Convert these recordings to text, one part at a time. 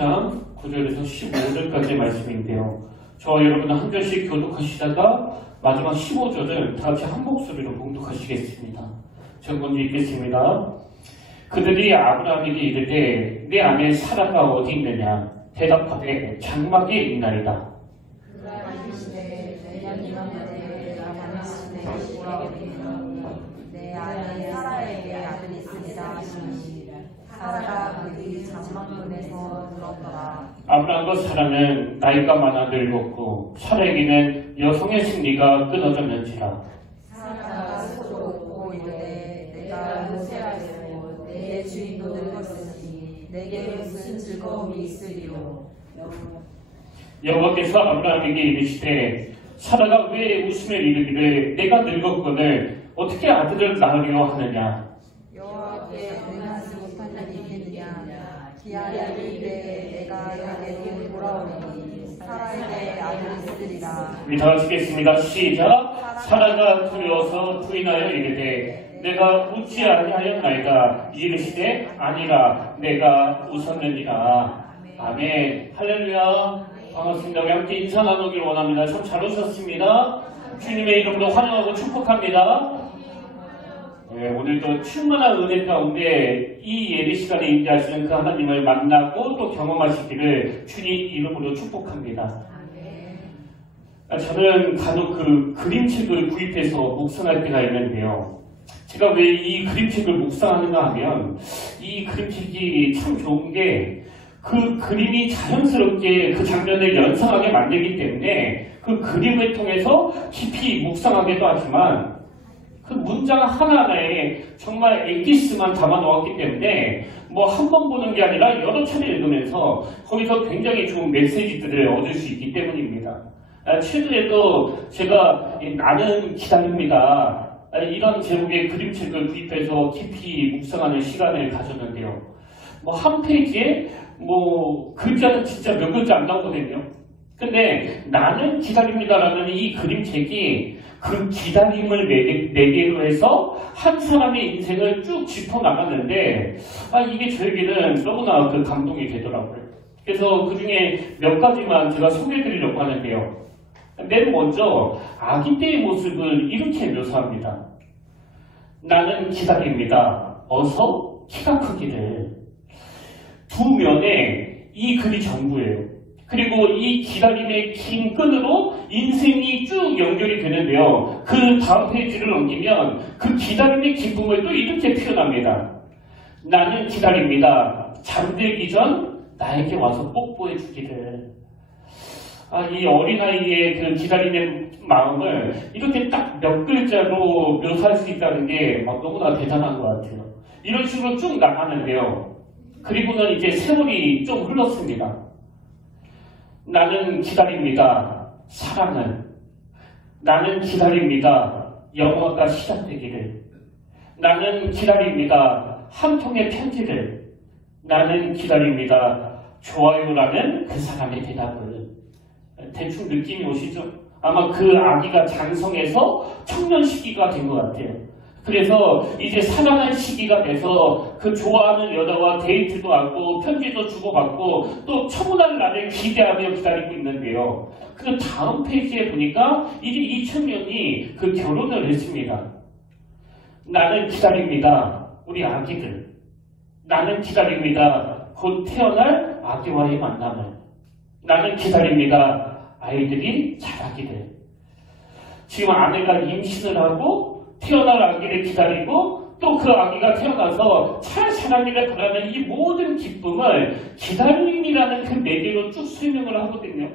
13장 9절에서 15절까지의 말씀인데요. 저와 여러분 한 절씩 교독하시다가 마지막 15절을 다 같이 한 목소리로 봉독하시겠습니다. 제가 먼저 읽겠습니다. 그들이 아브라함에게 이르되 내 아내 사라가 어디 있느냐? 대답하되 장막에 있나이다. 내 아내 사라에게 아들이 있으리라 하시니 사라가 그들이 장막문에서 들었더라. 아브라함과 사라는 나이가 많아 늙었고 사라에게는 여성의 생리가 끊어졌는지라. 사라가 소도 웃고 이르되 내가 모세하였고 내 주인도 늙었으니 내게 무슨 즐거움이 있으리요. 여호와께서 아브라함에게 이르시되 사라가 왜 웃으며 이르기를 내가 늙었거늘 어떻게 아들을 낳으려 하느냐. 여호와께 응하지 못하는 일이 있느냐. 기아야 이르되 내가 내게 돌아오니 사라에게 아들이 있으리라. 우리 다 하시겠습니다. 시작. 사라가 두려워서 부인하여 이르되 내가 웃지 아니하였나이다. 이르시되 아니라 내가 웃었느니라. 아멘. 할렐루야. 반갑습니다. 우리 함께 인사 나누기를 원합니다. 참 잘 오셨습니다. 주님의 이름으로 환영하고 축복합니다. 네, 오늘도 충만한 은혜 가운데 이 예배 시간에 임재하시는 그 하나님을 만나고 또 경험하시기를 주님 이름으로 축복합니다. 저는 간혹 그 그림책을 구입해서 묵상할 때가 있는데요. 제가 왜 이 그림책을 묵상하는가 하면 이 그림책이 참 좋은 게 그 그림이 자연스럽게 그 장면을 연상하게 만들기 때문에 그 그림을 통해서 깊이 묵상하기도 하지만 그 문장 하나하나에 정말 엑기스만 담아 놓았기 때문에 뭐 한 번 보는 게 아니라 여러 차례 읽으면서 거기서 굉장히 좋은 메시지들을 얻을 수 있기 때문입니다. 최근에도 제가 나는 기다립니다. 이런 제목의 그림책을 구입해서 깊이 묵상하는 시간을 가졌는데요. 뭐 한 페이지에 뭐 글자는 진짜 몇 글자 안 나오거든요. 근데 나는 기다립니다라는 이 그림책이 그 기다림을 매개로 해서 한 사람의 인생을 쭉 짚어나갔는데 이게 저에게는 너무나 그 감동이 되더라고요. 그래서 그 중에 몇 가지만 제가 소개해드리려고 하는데요. 맨 먼저 아기 때의 모습을 이렇게 묘사합니다. 나는 기다립니다. 어서 키가 크기를. 두 면에 이 글이 전부예요. 그리고 이 기다림의 긴 끈으로 인생이 쭉 연결이 되는데요. 그 다음 페이지를 넘기면 그 기다림의 기쁨을 또 이렇게 표현합니다. 나는 기다립니다. 잠들기 전 나에게 와서 뽀뽀해 주기를. 이 어린아이의 그 기다리는 마음을 이렇게 딱 몇 글자로 묘사할 수 있다는 게 너무나 대단한 것 같아요. 이런 식으로 쭉 나가는데요. 그리고는 이제 세월이 좀 흘렀습니다. 나는 기다립니다. 사랑을. 나는 기다립니다. 영화가 시작되기를. 나는 기다립니다. 한 통의 편지를. 나는 기다립니다. 좋아요라는 그 사람의 대답을. 대충 느낌이 오시죠? 아마 그 아기가 장성해서 청년 시기가 된 것 같아요. 그래서 이제 사랑할 시기가 돼서 그 좋아하는 여자와 데이트도 하고 편지도 주고받고 또 청혼할 날을 기대하며 기다리고 있는데요. 그 다음 페이지에 보니까 이제 이 청년이 그 결혼을 했습니다. 나는 기다립니다. 우리 아기들. 나는 기다립니다. 곧 태어날 아기와의 만남을. 나는 기다립니다. 아이들이 자라기를. 지금 아내가 임신을 하고 태어날 아기를 기다리고 또 그 아기가 태어나서 잘 자라기를 바라는 이 모든 기쁨을 기다림이라는 그 매개로 쭉 설명을 하거든요.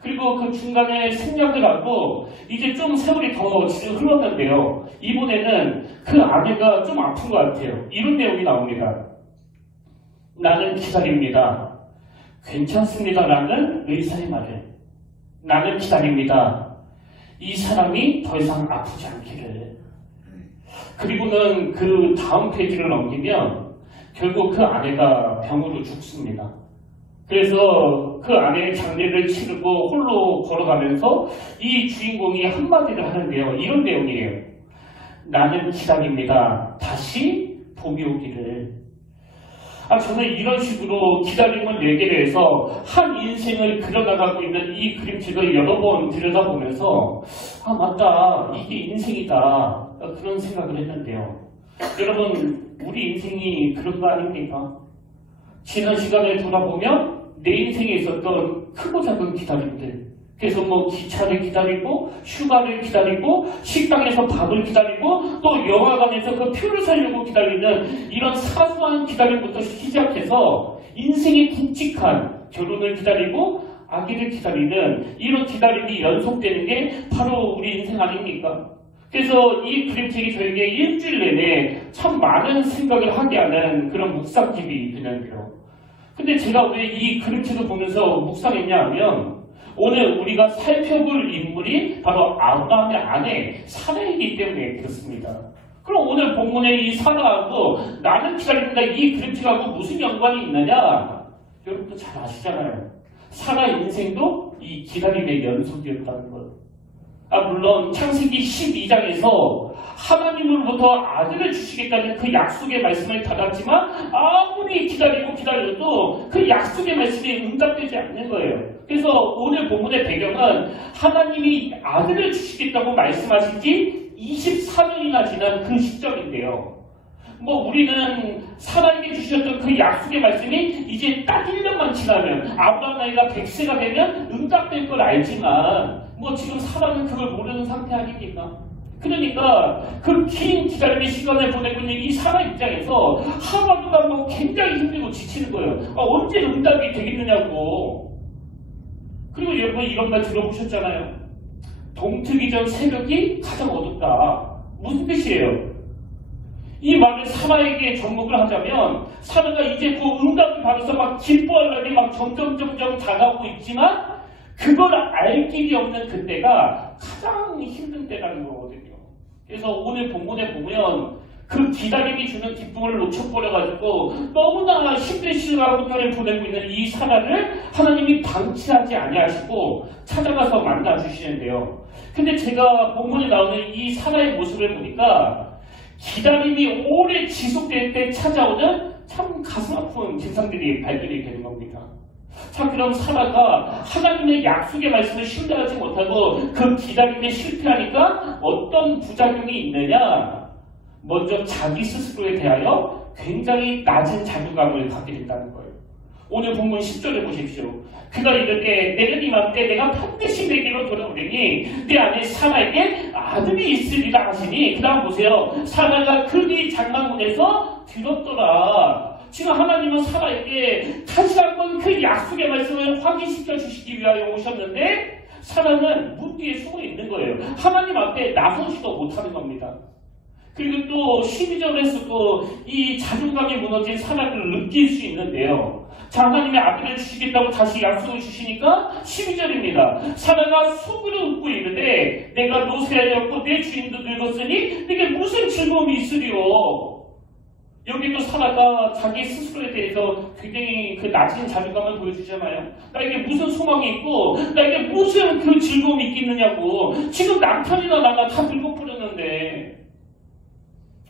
그리고 그 중간에 생략을 하고 이제 좀 세월이 더 흘렀는데요. 이번에는 그 아내가 좀 아픈 것 같아요. 이런 내용이 나옵니다. 나는 기다립니다. 괜찮습니다라는 의사의 말을. 나는 기다립니다. 이 사람이 더 이상 아프지 않기를. 그리고는 그 다음 페이지를 넘기면 결국 그 아내가 병으로 죽습니다. 그래서 그 아내의 장례를 치르고 홀로 걸어가면서 이 주인공이 한마디를 하는데요. 이런 내용이에요. 나는 기다립니다. 다시 봄이 오기를. 저는 이런 식으로 기다림을 얘기를 해서 한 인생을 그려나가고 있는 이 그림책을 여러 번 들여다보면서 맞다, 이게 인생이다, 그런 생각을 했는데요. 여러분, 우리 인생이 그런 거 아닙니까? 지난 시간에 돌아보면 내 인생에 있었던 크고 작은 기다림들, 그래서 뭐 기차를 기다리고 휴가를 기다리고 식당에서 밥을 기다리고 또 영화관에서 그 표를 사려고 기다리는 이런 사소한 기다림부터 시작해서 인생의 굵직한 결혼을 기다리고 아기를 기다리는 이런 기다림이 연속되는 게 바로 우리 인생 아닙니까? 그래서 이 그림책이 저에게 일주일 내내 참 많은 생각을 하게 하는 그런 묵상집이 되는데요. 근데 제가 왜 이 그림책을 보면서 묵상했냐 하면 오늘 우리가 살펴볼 인물이 바로 아브라함의 아내 사라이기 때문에 그렇습니다. 그럼 오늘 본문의 이 사라하고 나는 기다린다 이 그림책하고 무슨 연관이 있느냐? 여러분도 잘 아시잖아요. 사라 인생도 이 기다림의 연속이었다는 것. 물론 창세기 12장에서 하나님으로부터 아들을 주시겠다는 그 약속의 말씀을 받았지만 아무리 기다리고 기다려도 그 약속의 말씀이 응답되지 않는 거예요. 그래서 오늘 본문의 배경은 하나님이 아들을 주시겠다고 말씀하신 지 24년이나 지난 그 시점인데요. 우리는 사라에게 주셨던 그 약속의 말씀이 이제 딱 1년만 지나면 아브라함 나이가 100세가 되면 응답될 걸 알지만 지금 사라는 그걸 모르는 상태 아닙니까? 그러니까 그 긴 기다림의 시간을 보내고 있는 이 사라 입장에서 하루하루가 굉장히 힘들고 지치는 거예요. 언제 응답이 되겠느냐고. 그리고 여러분 이런 말 들어보셨잖아요. 동트기 전 새벽이 가장 어둡다. 무슨 뜻이에요? 이 말을 사라에게 접목을 하자면 사라가 이제 그 응답을 받아서 막 기뻐할 날이 막 점점 다가오고 있지만 그걸 알 길이 없는 그때가 가장 힘든 때라는 거거든요. 그래서 오늘 본문에 보면 그 기다림이 주는 기쁨을 놓쳐버려가지고 너무나 힘든 시간을 보내고 있는 이 사라를 하나님이 방치하지 아니하시고 찾아가서 만나주시는데요. 근데 제가 본문에 나오는 이 사라의 모습을 보니까 기다림이 오래 지속될 때 찾아오는 참 가슴 아픈 증상들이 발견이 되는 겁니다. 자, 그럼 사라가 하나님의 약속의 말씀을 신뢰하지 못하고 그 기다림에 실패하니까 어떤 부작용이 있느냐? 먼저 자기 스스로에 대하여 굉장히 낮은 자존감을 갖게 된다는 거예요. 오늘 본문 10절을 보십시오. 그가 이르되 내는 이맘때 내가 반드시 내게로 돌아오리니 내 아내 사라에게 아들이 있으리라 하시니 그 다음 보세요. 사라가 그의 장막문에서 들었더라. 지금 하나님은 사라에게 다시 한번 그 약속의 말씀을 확인시켜 주시기 위하여 오셨는데 사라는 문 뒤에 숨어 있는 거예요. 하나님 앞에 나서지도 못하는 겁니다. 그리고 또 12절에서도 이 자존감이 무너진 사라를 느낄 수 있는데요. 자, 하나님의 아들을 주시겠다고 다시 약속을 주시니까 12절입니다. 사라가 속으로 웃고 이르되 내가 노쇠하였고 내 주인도 늙었으니 내게 무슨 즐거움이 있으리요. 여기도 사라가 자기 스스로에 대해서 굉장히 그 낮은 자존감을 보여주잖아요. 나에게 무슨 소망이 있고 나에게 무슨 그 즐거움이 있겠느냐고. 지금 남편이나 나가 다 늙어버렸는데.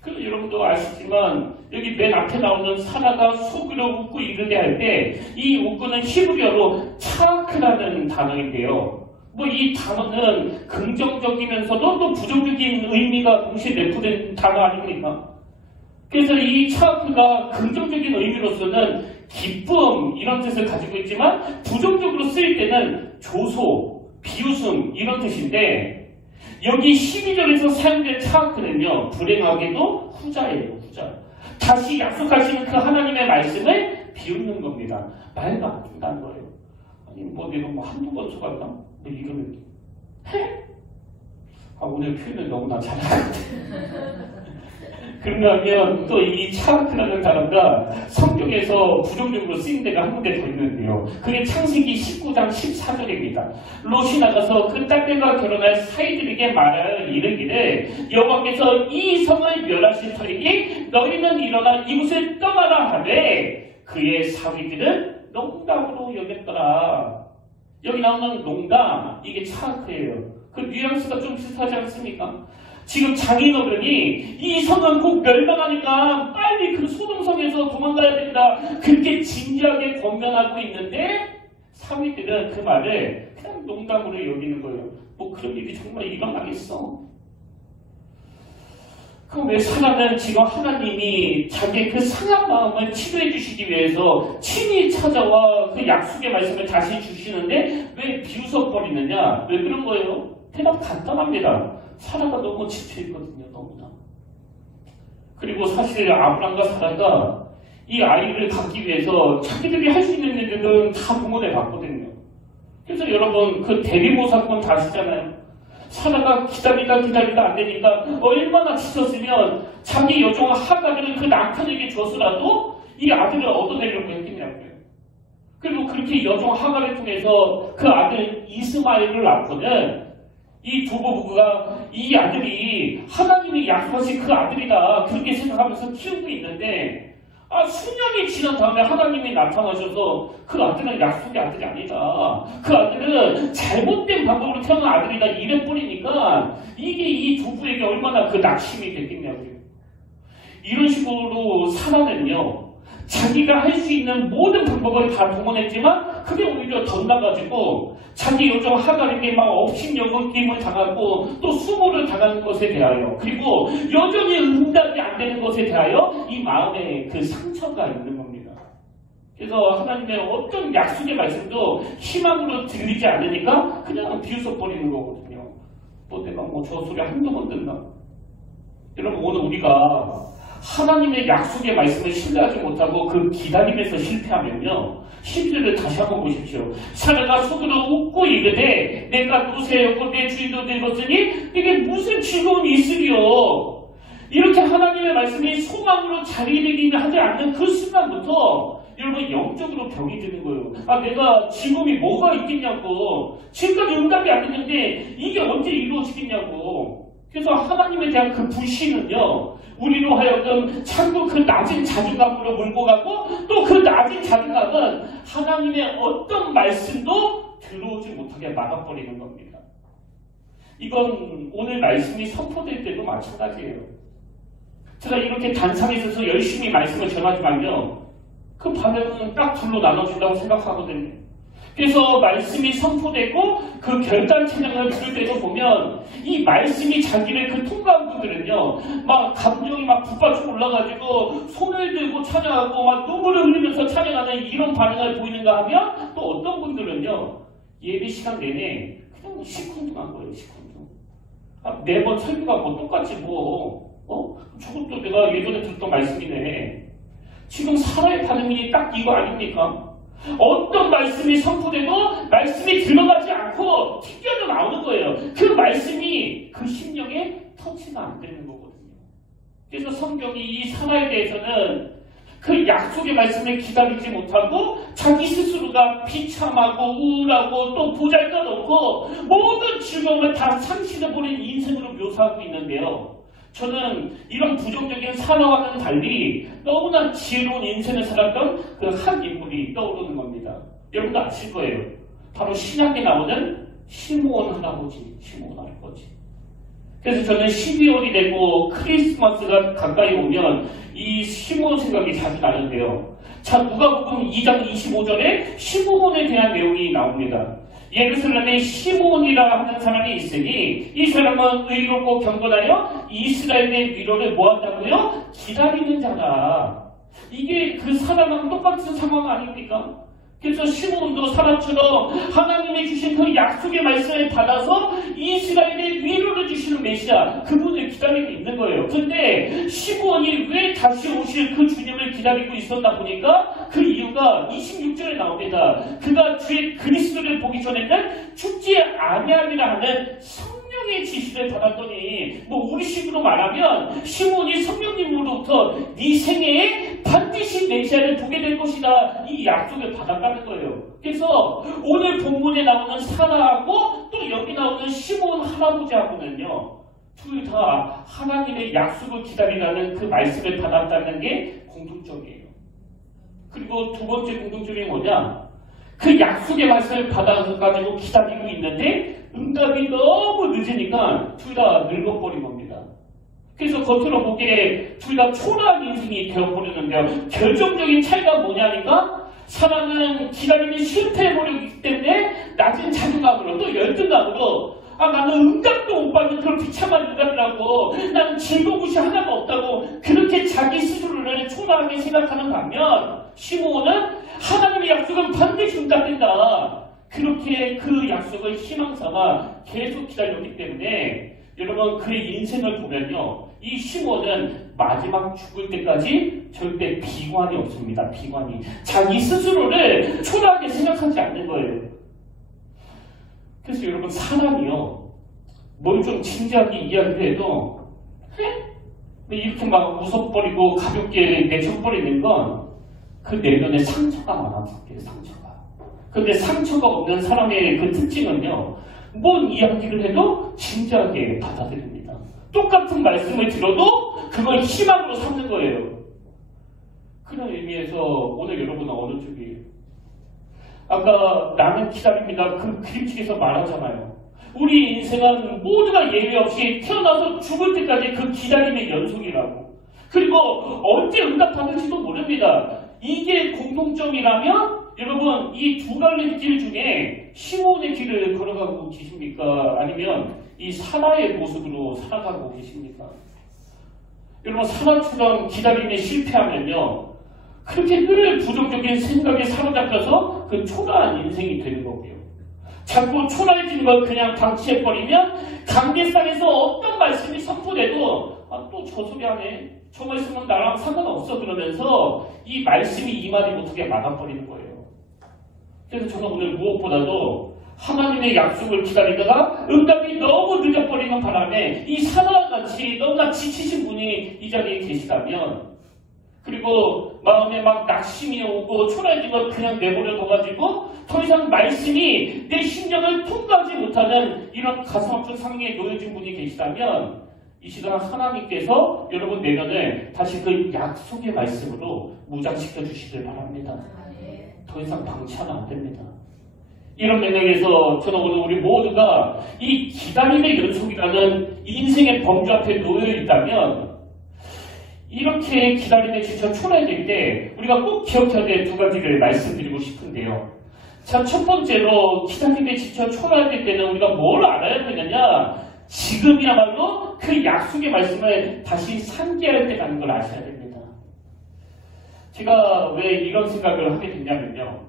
그리고 여러분도 아시지만 여기 맨 앞에 나오는 사라가 속으로 웃고 이르게 할 때 이 웃고는 히브리어로 차크라는 단어인데요. 이 단어는 긍정적이면서도 또 부정적인 의미가 동시에 내포된 단어 아닙니까? 그래서 이 차크가 긍정적인 의미로서는 기쁨 이런 뜻을 가지고 있지만 부정적으로 쓰일 때는 조소, 비웃음 이런 뜻인데 여기 12절에서 사용된 차크는요 불행하게도 후자예요. 후자. 다시 약속하시는 그 하나님의 말씀을 비웃는 겁니다. 말도 안 된다는 거예요. 아니 내가 한두 번 속았나? 이런 느낌. 오늘 표현을 너무나 잘한 것 같아요. 그러면 또 이 차크라는 단어가 성경에서 부정적으로 쓰인 데가 한 군데 더 있는데요. 그게 창세기 19장 14절입니다. 롯이 나가서 그 딸들과 결혼할 사이들에게 말하여 이르기를 여호와께서 이 성을 멸하실 터이니 너희는 일어나 이곳을 떠나라 하되 그의 사위들은 농담으로 여겼더라. 여기 나오는 농담 이게 차크예요. 그 뉘앙스가 좀 비슷하지 않습니까? 지금 장인어른이 이 성은 곧 멸망하니까 빨리 그 소동성에서 도망가야 된다. 그렇게 진지하게 권면하고 있는데 사위들은 그 말을 그냥 농담으로 여기는 거예요. 뭐 그런 일이 정말 일어나겠어? 그럼 왜 사라는 지금 하나님이 자기의 그 상한 마음을 치료해 주시기 위해서 친히 찾아와 그 약속의 말씀을 다시 주시는데 왜 비웃어버리느냐? 왜 그런 거예요? 대답 간단합니다. 사라가 너무 지쳐있거든요. 너무나. 그리고 사실 아브람과 사라가 이 아이를 갖기 위해서 자기들이 할 수 있는 일들은 다 동원해 봤거든요. 그래서 여러분 그 대리모 사건 다 아시잖아요. 사라가 기다리다 안 되니까 얼마나 지쳤으면 자기 여종 하가를 그 남편에게 줘서라도 이 아들을 얻어내려고 했겠냐고요. 그리고 그렇게 여종 하가를 통해서 그 아들 이스마엘을 낳고는 이 두 부부가 이 아들이 하나님이 약속하신 그 아들이다 그렇게 생각하면서 키우고 있는데 수년이 지난 다음에 하나님이 나타나셔서 그 아들은 약속의 아들이 아니다. 그 아들은 잘못된 방법으로 태어난 아들이다 이래버리니까 이게 이 부부에게 얼마나 그 낙심이 됐겠냐고요. 이런 식으로 사라는요. 자기가 할 수 있는 모든 방법을 다 동원했지만 그게 오히려 덧나가지고 자기 여종 하갈에게 막 업신여김을 당하고 또 수모를 당하는 것에 대하여 그리고 여전히 응답이 안 되는 것에 대하여 이 마음에 그 상처가 있는 겁니다. 그래서 하나님의 어떤 약속의 말씀도 희망으로 들리지 않으니까 그냥 비웃어버리는 거거든요. 또 내가 뭐 저 소리 한두 번 듣나? 여러분 오늘 우리가 하나님의 약속의 말씀을 신뢰하지 못하고 그 기다림에서 실패하면요. 12절을 다시 한번 보십시오. 사라가 속으로 웃고 이르되 내가 노새였고 내 주인도 늙었으니 이게 무슨 즐거움이 있으리요. 이렇게 하나님의 말씀이 소망으로 자리매김을 하지 않는 그 순간부터 여러분 영적으로 병이 드는 거예요. 내가 지금이 뭐가 있겠냐고. 지금까지 응답이 안 됐는데 이게 언제 이루어지겠냐고. 그래서 하나님에 대한 그 불신은요. 우리로 하여금 자꾸 그 낮은 자존감으로 몰고 가고 또 그 낮은 자존감은 하나님의 어떤 말씀도 들어오지 못하게 막아버리는 겁니다. 이건 오늘 말씀이 선포될 때도 마찬가지예요. 제가 이렇게 단상에 있어서 열심히 말씀을 전하지만요. 그 반응은 딱 둘로 나눠준다고 생각하거든요. 그래서 말씀이 선포되고 그 결단 찬양을 부를 때도 보면 이 말씀이 자기를 그 통과한 분들은요 막 감정이 막 북받쳐 올라가지고 손을 들고 찬양하고 막 눈물을 흘리면서 찬양하는 이런 반응을 보이는가 하면 또 어떤 분들은요 예배 시간 내내 그냥 시큰둥한 거예요. 시큰둥. 매번 설교가 뭐 똑같이 저것도 내가 예전에 들었던 말씀이네. 지금 사라의 반응이 딱 이거 아닙니까? 어떤 말씀이 선포되고 말씀이 들어가지 않고 튕겨져 나오는 거예요. 그 말씀이 그 심령에 터치가 안 되는 거거든요. 그래서 성경이 이 사라에 대해서는 그 약속의 말씀을 기다리지 못하고 자기 스스로가 비참하고 우울하고 또 보잘것없고 모든 즐거움을 다 상실해버린 인생으로 묘사하고 있는데요. 저는 이런 부정적인 사라와는 달리 너무나 지혜로운 인생을 살았던 그 한 인물이 떠오르는 겁니다. 여러분도 아실 거예요. 바로 신약에 나오는 시므온 할아버지, 시므온 할아버지. 그래서 저는 12월이 되고 크리스마스가 가까이 오면 이 시므온 생각이 자주 나는데요. 자, 누가복음 2장 25절에 시므온에 대한 내용이 나옵니다. 예루살렘에 시므온이라 하는 사람이 있으니 이 사람은 의롭고 경건하여 이스라엘의 위로를 뭐한다고요? 기다리는 자라. 이게 그 사람하고 똑같은 상황 아닙니까? 그래서 시므온도 사람처럼 하나님이 주신 그 약속의 말씀을 받아서 이스라엘의 위로를 주시는 메시아 그분을 기다리고 있는 거예요. 근데 시므온이 왜 다시 오실 그 주님을 기다리고 있었나 보니까 그 이유가 26절에 나옵니다. 그가 주의 그리스도를 보기 전에는 죽지 아니하리라 하는 성령의 지시를 받았더니 우리식으로 말하면 시므온이 성령님으로부터 네 생애에 반드시 메시아를 보게 될 것이다 이 약속을 받았다는 거예요. 그래서 오늘 본문에 나오는 사라하고 또 여기 나오는 시므온 할아버지하고는요 둘 다 하나님의 약속을 기다리라는 그 말씀을 받았다는 게 공통점이에요. 그리고 두 번째 공통점이 뭐냐? 그 약속의 말씀을 받아가지고 기다리고 있는데 응답이 너무 늦으니까 둘 다 늙어버린 겁니다. 그래서 겉으로 보기에 둘 다 초라한 인생이 되어버리는데요. 결정적인 차이가 뭐냐니까 사람은 기다림이 실패해버리기 때문에 낮은 자존감으로 또 열등감으로 나는 응답도 못 받는 그런 비참한 인간이라고 나는 즐거운 것이 하나가 없다고 그렇게 자기 스스로를 초라하게 생각하는 반면 시므온은 하나님의 약속은 반드시 응답된다. 그렇게 그 약속을 희망 삼아 계속 기다렸기 때문에 여러분 그의 인생을 보면요. 이 시므온은 마지막 죽을 때까지 절대 비관이 없습니다. 비관이. 자기 스스로를 초라하게 생각하지 않는 거예요. 그래서 여러분 사람이요. 뭘 좀 진지하게 이야기를 해도 이렇게 막 웃어버리고 가볍게 내쳐버리는 건 그 내면에 상처가 많아요. 상처가. 근데 상처가 없는 사람의 그 특징은요. 뭔 이야기를 해도 진지하게 받아들입니다. 똑같은 말씀을 들어도 그걸 희망으로 삼는 거예요. 그런 의미에서 오늘 여러분은 어느 쪽이에요? 아까 나는 기다립니다. 그 그림책에서 말하잖아요. 우리 인생은 모두가 예외 없이 태어나서 죽을 때까지 그 기다림의 연속이라고. 그리고 언제 응답받을지도 모릅니다. 이게 공통점이라면 여러분 이 두 갈래 길 중에 시몬의 길을 걸어가고 계십니까? 아니면 이 사라의 모습으로 살아가고 계십니까? 여러분 사라처럼 기다림에 실패하면요. 그렇게 늘 부정적인 생각에 사로잡혀서 그 초라한 인생이 되는 거고요. 자꾸 초라해지는 걸 그냥 방치해버리면 강대상에서 어떤 말씀이 선포돼도 또 저 소리 하네. 저 말씀은 나랑 상관없어 그러면서 이 말씀이 이 말이 못하게 막아버리는 거예요. 그래서 저는 오늘 무엇보다도 하나님의 약속을 기다리다가 응답이 너무 늦어버리는 바람에 이 사나와 같이 너무나 지치신 분이 이 자리에 계시다면 그리고 마음에 막 낙심이 오고 초라해진 걸 그냥 내버려 둬가지고 더 이상 말씀이 내 심령을 통과하지 못하는 이런 가슴 아픈 상황에 놓여진 분이 계시다면 이 시간 하나님께서 여러분 내면을 다시 그 약속의 말씀으로 무장시켜 주시길 바랍니다. 더 이상 방치하면 안 됩니다. 이런 맥락에서 저는 오늘 우리 모두가 이 기다림의 연속이라는 인생의 범주 앞에 놓여 있다면 이렇게 기다림에 지쳐 초라해질 때 우리가 꼭 기억해야 될 두 가지를 말씀드리고 싶은데요. 자, 첫 번째로 기다림에 지쳐 초라해질 때는 우리가 뭘 알아야 되느냐? 지금이야말로 그 약속의 말씀을 다시 상기할 때라는 걸 아셔야 됩니다. 제가 왜 이런 생각을 하게 됐냐면요.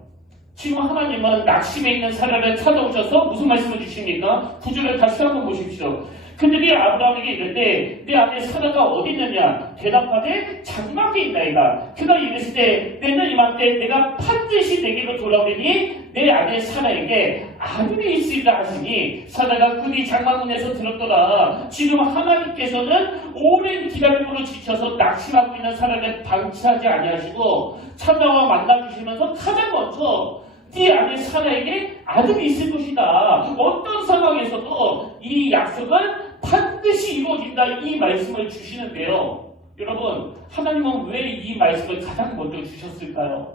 지금 하나님은 낙심에 있는 사람을 찾아오셔서 무슨 말씀을 주십니까? 구절을 다시 한번 보십시오. 그들이 아브라함에게 이르되 내 아내 사라가 어디 있느냐? 대답하되 장막에 있나이다. 그가 이르시되 내는 이맘때 내가 반드시 내게로 돌아오리니 내 아내 사라에게 아들이 있으리라 하시니 사라가 그의 장막문에서 들었더라. 지금 하나님께서는 오랜 기다림으로 지쳐서 낙심하고 있는 사람을 방치하지 아니하시고 찾아와 만나주시면서 가장 먼저 네 아내 사라에게 아들이 있을 것이다. 어떤 상황에서도 이 약속은 반드시 이루어진다. 이 말씀을 주시는데요. 여러분, 하나님은 왜 이 말씀을 가장 먼저 주셨을까요?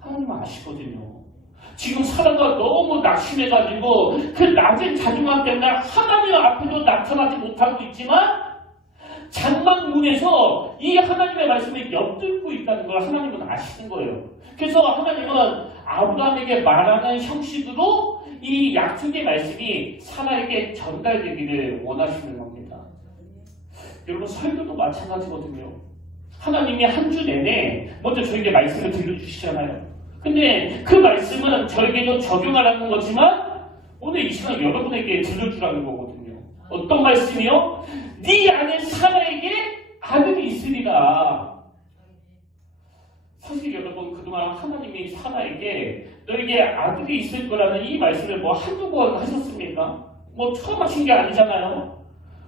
하나님은 아시거든요. 지금 사라가 너무 낙심해가지고 그 낮은 자존감 때문에 하나님 앞에도 나타나지 못하고 있지만 장막문에서 이 하나님의 말씀을 엿듣고 있다는 걸 하나님은 아시는 거예요. 그래서 하나님은 아브라함에게 말하는 형식으로 이 약속의 말씀이 사라에게 전달되기를 원하시는 겁니다. 여러분 설교도 마찬가지거든요. 하나님이 한 주 내내 먼저 저에게 말씀을 들려주시잖아요. 근데 그 말씀은 저에게도 적용하라는 거지만 오늘 이 시간 여러분에게 들려주라는 거거든요. 어떤 말씀이요? 네 아내 사라에게 아들이 있으리라. 사실 여러분 그동안 하나님이 사라에게 너에게 아들이 있을 거라는 이 말씀을 뭐 한두 번 하셨습니까? 뭐 처음 하신 게 아니잖아요.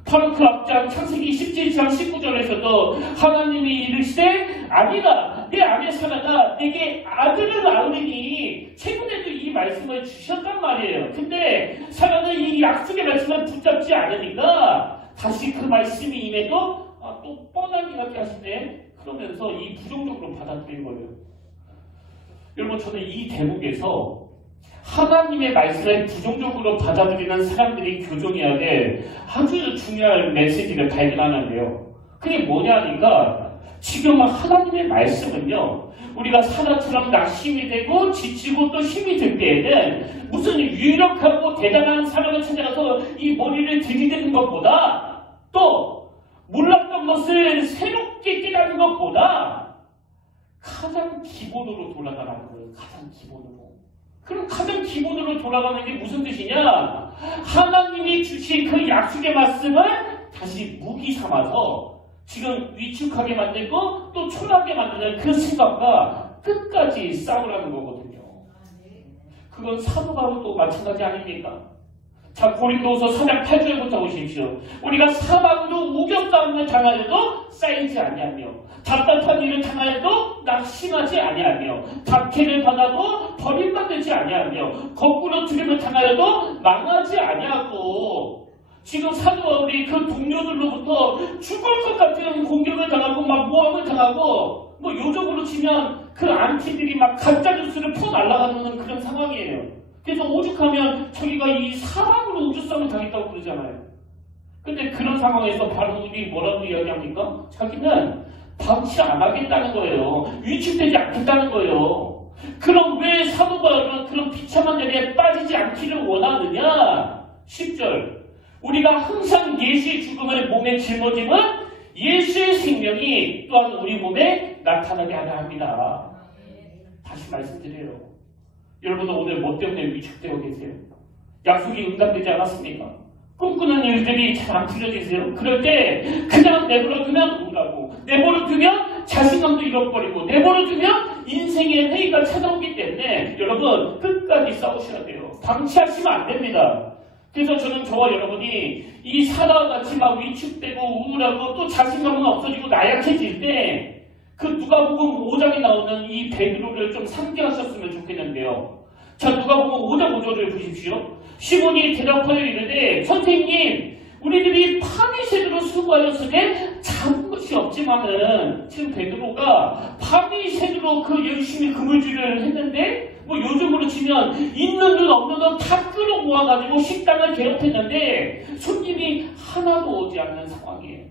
바로 그 앞장 창세기 17장 19절에서도 하나님이 이르시되 아니다 내 아내 사라가 내게 아들을 낳으리니 최근에도 이 말씀을 주셨단 말이에요. 근데 사라는 이 약속의 말씀을 붙잡지 않으니까 다시 그 말씀이 임해도 또 뻔한 이야기 하시네 그러면서 이 부정적으로 받아들인 거예요. 여러분 저는 이 대목에서 하나님의 말씀을 부정적으로 받아들이는 사람들이 교정해야 될 아주 중요한 메시지를 발견하는데요. 그게 뭐냐니까 지금 하나님의 말씀은요. 우리가 사자처럼 낙심이 되고 지치고 또 힘이 들 때에는 무슨 유력하고 대단한 사람을 찾아가서 이 머리를 들이대는 것보다 또 몰랐던 것을 새롭게 깨닫는 것보다 가장 기본으로 돌아가라는 거예요. 가장 기본으로. 그럼 가장 기본으로 돌아가는 게 무슨 뜻이냐? 하나님이 주신 그 약속의 말씀을 다시 무기 삼아서 지금 위축하게 만들고 또 초라하게 만드는 그 생각과 끝까지 싸우라는 거거든요. 그건 사도 바울도 마찬가지 아닙니까? 자, 고린도서 4장 8절부터 보십시오. 우리가 사방으로 우겨싸움을 당하여도 쌓이지 아니하며 답답한 일을 당하여도 낙심하지 아니하며 박해를 받아도 버림받지 아니하며 거꾸로 두려움을 당하여도 망하지 아니하고 지금 사도 바울이 그 동료들로부터 죽을 것 같은 공격을 당하고 막 모함을 당하고 뭐 요적으로 치면 그 안티들이 막 가짜 뉴스를 퍼날라가는 그런 상황이에요. 그래서 오죽하면 저기가 이 사람으로 우주싸움을 당했다고 그러잖아요. 근데 그런 상황에서 바울이 뭐라고 이야기합니까? 자기는 방치 안 하겠다는 거예요. 위축되지 않겠다는 거예요. 그럼 왜 사도 바울은 그런 비참한 일에 빠지지 않기를 원하느냐? 10절 우리가 항상 예수의 죽음을 몸에 짊어지면 예수의 생명이 또한 우리 몸에 나타나게 하려 합니다. 다시 말씀드려요. 여러분은 오늘 뭐 때문에 위축되어 계세요? 약속이 응답되지 않았습니까? 꿈꾸는 일들이 잘 안 풀려지세요? 그럴 때 그냥 내버려두면 우울하고 내버려두면 자신감도 잃어버리고 내버려두면 인생의 회의가 찾아오기 때문에 여러분 끝까지 싸우셔야 돼요. 방치하시면 안 됩니다. 그래서 저는 저와 여러분이 이 사다와 같이 막 위축되고 우울하고 또 자신감은 없어지고 나약해질 때 그 누가복음 5장에 나오는 이 베드로를 좀 상기하셨으면 좋겠는데요. 자, 누가복음 5장 5절을 보십시오. 시몬이 대답하여 이르되 선생님 우리들이 밤이새도록 수고하였으되 잡은 것이 없지만은 지금 베드로가 밤이새도록 그 열심히 그물질을 했는데 뭐 요즘으로 치면 있는 돈 없는 돈 다 끌어모아가지고 식당을 개업했는데 손님이 하나도 오지 않는 상황이에요.